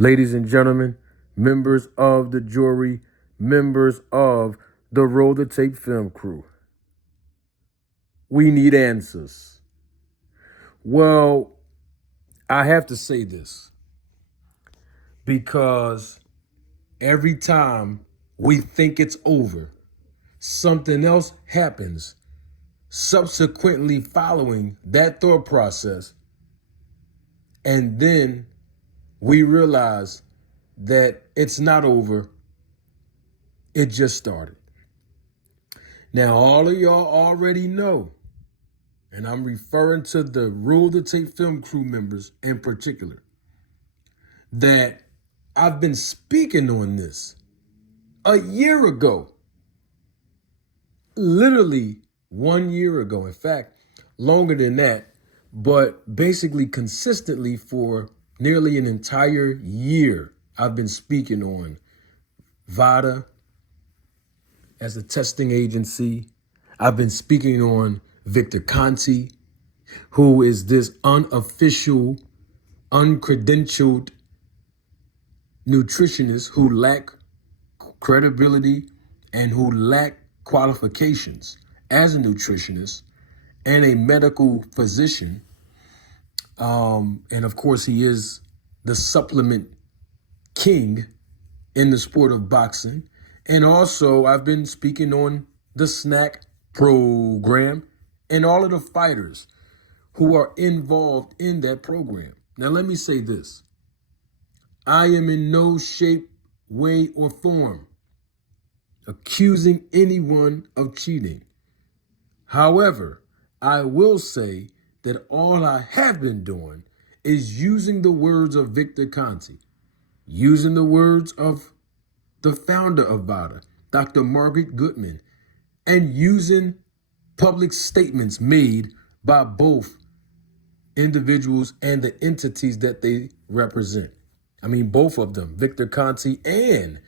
Ladies and gentlemen, members of the jury, members of the Roll the Tape film crew, we need answers. Well, I have to say this because every time we think it's over, something else happens subsequently following that thought process, and then we realize that it's not over, it just started. Now, all of y'all already know, and I'm referring to the Rule the Tape film crew members in particular, that I've been speaking on this a year ago. Literally 1 year ago. In fact, longer than that, but basically consistently for nearly an entire year, I've been speaking on Vada as a testing agency. I've been speaking on Victor Conti, who is this unofficial, uncredentialed nutritionist who lack credibility and who lack qualifications as a nutritionist and a medical physician. And of course, he is the supplement king in the sport of boxing. And also, I've been speaking on the Snac program and all of the fighters who are involved in that program. Now, let me say this. I am in no shape, way, or form accusing anyone of cheating. However, I will say that all I have been doing is using the words of Victor Conti, using the words of the founder of Vada, Dr. Margaret Goodman, and using public statements made by both individuals and the entities that they represent. I mean, both of them, Victor Conti and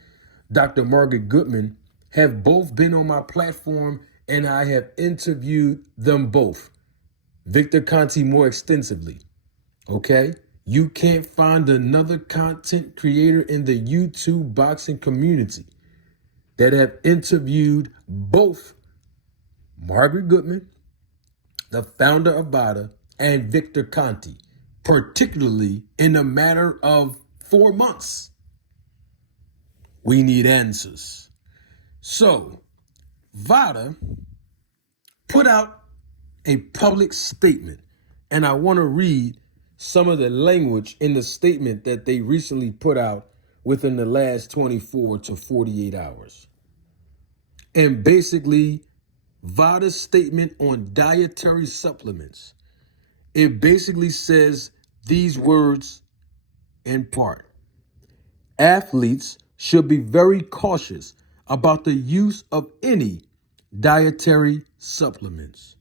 Dr. Margaret Goodman, have both been on my platform, and I have interviewed them both. Victor Conti more extensively, okay? You can't find another content creator in the YouTube boxing community that have interviewed both Margaret Goodman, the founder of Vada, and Victor Conti, particularly in a matter of 4 months. We need answers. So, Vada put out a public statement, and I want to read some of the language in the statement that they recently put out within the last 24 to 48 hours. And basically, Vada's statement on dietary supplements, it basically says these words in part. Athletes should be very cautious about the use of any dietary supplements,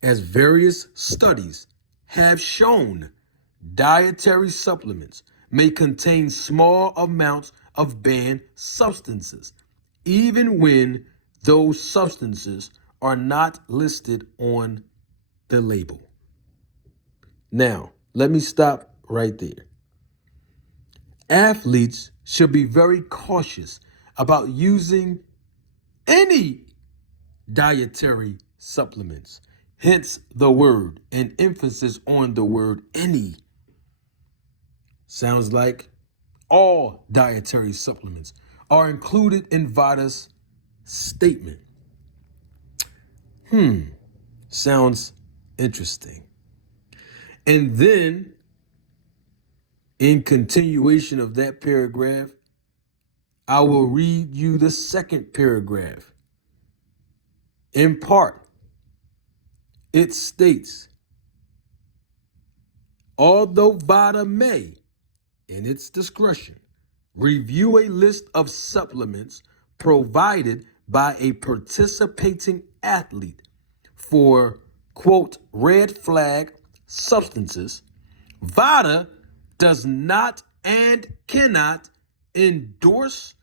as various studies have shown dietary supplements may contain small amounts of banned substances, even when those substances are not listed on the label. Now, let me stop right there. Athletes should be very cautious about using any dietary supplements, hence the word and emphasis on the word any. Sounds like all dietary supplements are included in Vada's statement. Sounds interesting. And then, in continuation of that paragraph, I will read you the second paragraph. In part, it states, although Vada may, in its discretion, review a list of supplements provided by a participating athlete for, quote, red flag substances, Vada does not and cannot endorse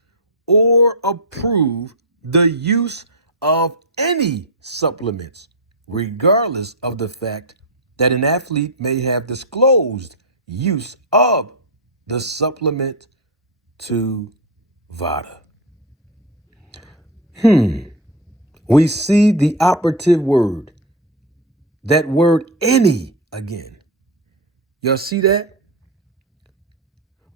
or approve the use of any supplements, regardless of the fact that an athlete may have disclosed use of the supplement to Vada. We see the operative word, that word any again. Y'all see that?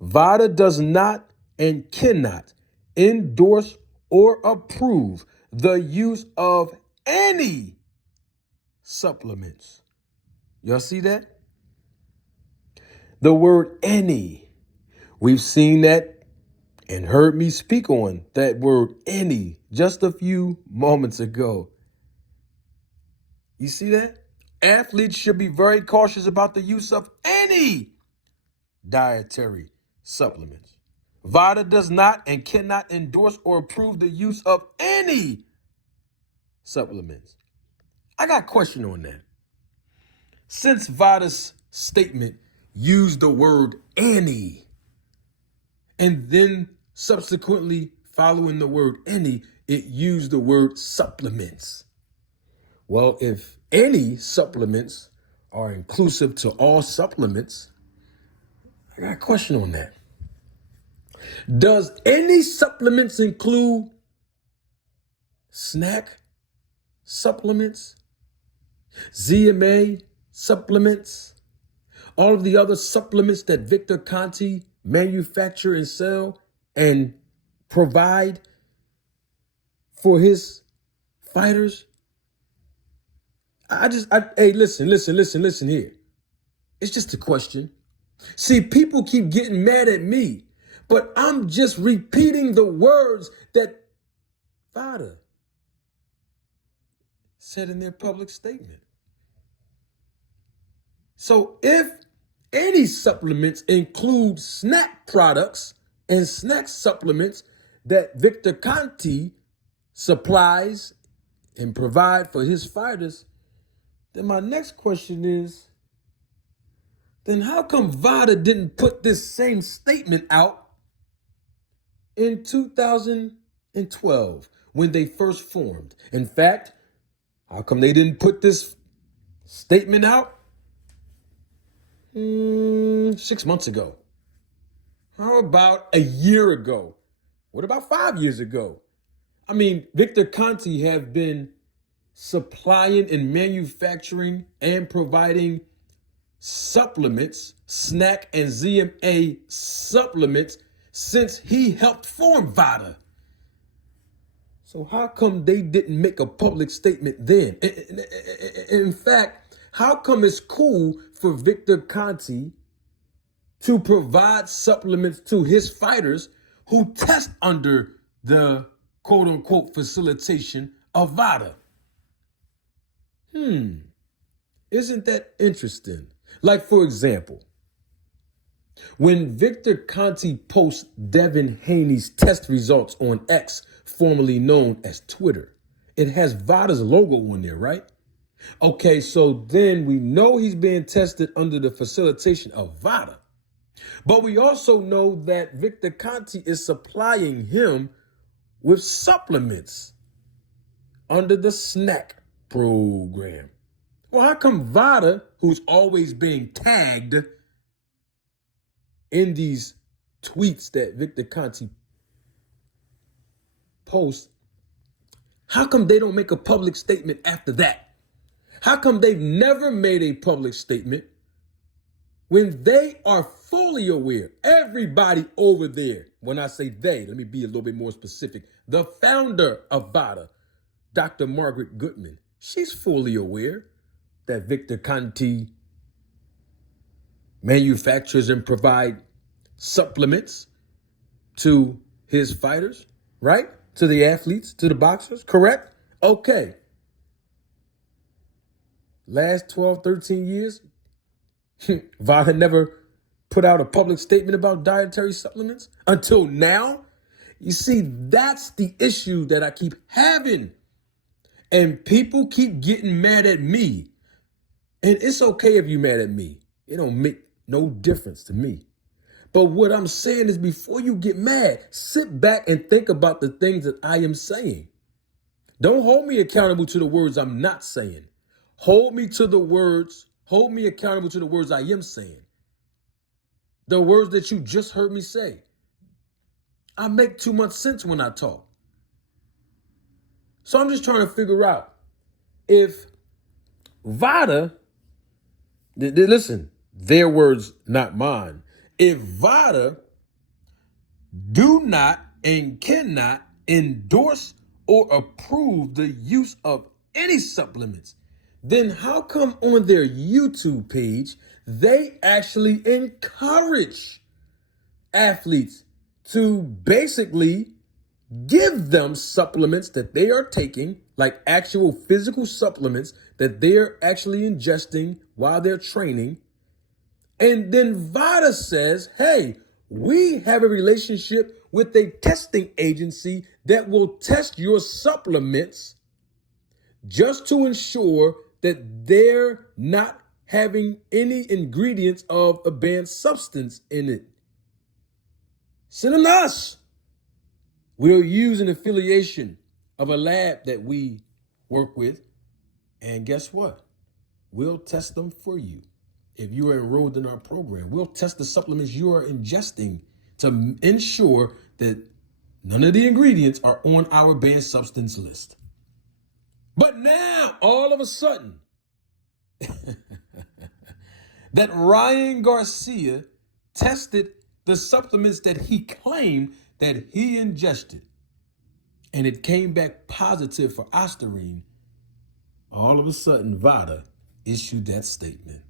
Vada does not and cannot endorse or approve the use of any supplements. Y'all see that? The word any. We've seen that and heard me speak on that word any just a few moments ago. You see that? Athletes should be very cautious about the use of any dietary supplements. Vada does not and cannot endorse or approve the use of any supplements. I got a question on that. Since Vada's statement used the word any, and then subsequently following the word any, it used the word supplements. Well, if any supplements are inclusive to all supplements, I got a question on that. Does any supplements include Snac supplements, ZMA supplements, all of the other supplements that Victor Conti manufacture and sell and provide for his fighters? Hey, listen here. It's just a question. See, people keep getting mad at me, but I'm just repeating the words that Vada said in their public statement. So if any supplements include snack products and snack supplements that Victor Conti supplies and provide for his fighters, then my next question is, then how come Vada didn't put this same statement out in 2012 when they first formed? In fact, how come they didn't put this statement out 6 months ago? How about a year ago? What about 5 years ago? I mean, Victor Conti have been supplying and manufacturing and providing supplements, Snac and ZMA supplements, since he helped form Vada. So how come they didn't make a public statement then? In fact, how come it's cool for Victor Conti to provide supplements to his fighters who test under the quote unquote facilitation of Vada? Isn't that interesting? Like, for example, when Victor Conti posts Devin Haney's test results on X, formerly known as Twitter, it has Vada's logo on there, right? Okay, so then we know he's being tested under the facilitation of Vada. But we also know that Victor Conti is supplying him with supplements under the Snac program. Well, how come Vada, who's always being tagged in these tweets that Victor Conti posts, how come they don't make a public statement after that? How come they've never made a public statement when they are fully aware? Everybody over there, when I say they, let me be a little bit more specific. The founder of Vada, Dr. Margaret Goodman, she's fully aware that Victor Conti manufactures and provide supplements to his fighters, right? To the athletes, to the boxers, correct? Okay. Last 12, 13 years, Vada never put out a public statement about dietary supplements until now. You see, that's the issue that I keep having. And people keep getting mad at me. And it's okay if you're mad at me. It don't make no difference to me. But what I'm saying is, before you get mad, sit back and think about the things that I am saying. Don't hold me accountable to the words I'm not saying. Hold me accountable to the words I am saying. the words that you just heard me say. I make too much sense when I talk. So I'm just trying to figure out if Vada, listen, their words, not mine. If Vada do not and cannot endorse or approve the use of any supplements, then how come on their YouTube page they actually encourage athletes to basically give them supplements that they are taking, like actual physical supplements that they're actually ingesting while they're training? And then Vada says, hey, we have a relationship with a testing agency that will test your supplements just to ensure that they're not having any ingredients of a banned substance in it. Send us. We'll use an affiliation of a lab that we work with. And guess what? We'll test them for you. If you are enrolled in our program, we'll test the supplements you are ingesting to ensure that none of the ingredients are on our banned substance list. But now, all of a sudden, that Ryan Garcia tested the supplements that he claimed that he ingested, and it came back positive for ostarine, all of a sudden, Vada issued that statement.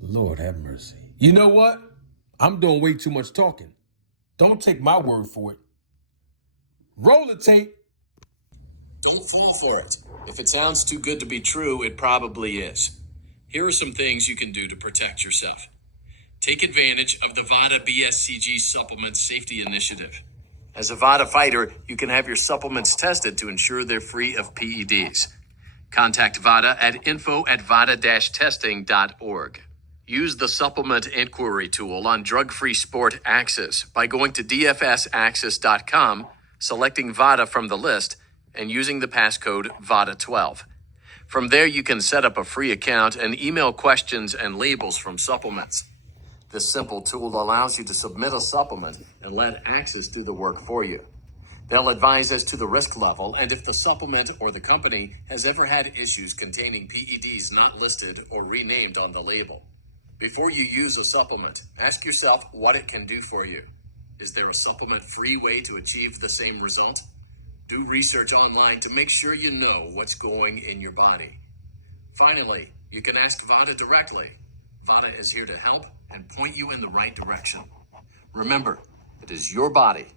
Lord have mercy. You know what? I'm doing way too much talking. Don't take my word for it. Roll the tape. Don't fall for it. If it sounds too good to be true, it probably is. Here are some things you can do to protect yourself. Take advantage of the Vada BSCG Supplement Safety Initiative. As a Vada fighter, you can have your supplements tested to ensure they're free of PEDs. Contact Vada at info@vada-testing.org. Use the supplement inquiry tool on Drug-Free Sport Access by going to dfsaccess.com, selecting Vada from the list, and using the passcode VADA12. From there, you can set up a free account and email questions and labels from supplements. This simple tool allows you to submit a supplement and let Access do the work for you. They'll advise as to the risk level and if the supplement or the company has ever had issues containing PEDs not listed or renamed on the label. Before you use a supplement, ask yourself what it can do for you. Is there a supplement-free way to achieve the same result? Do research online to make sure you know what's going in your body. Finally, you can ask Vada directly. Vada is here to help and point you in the right direction. Remember, it is your body,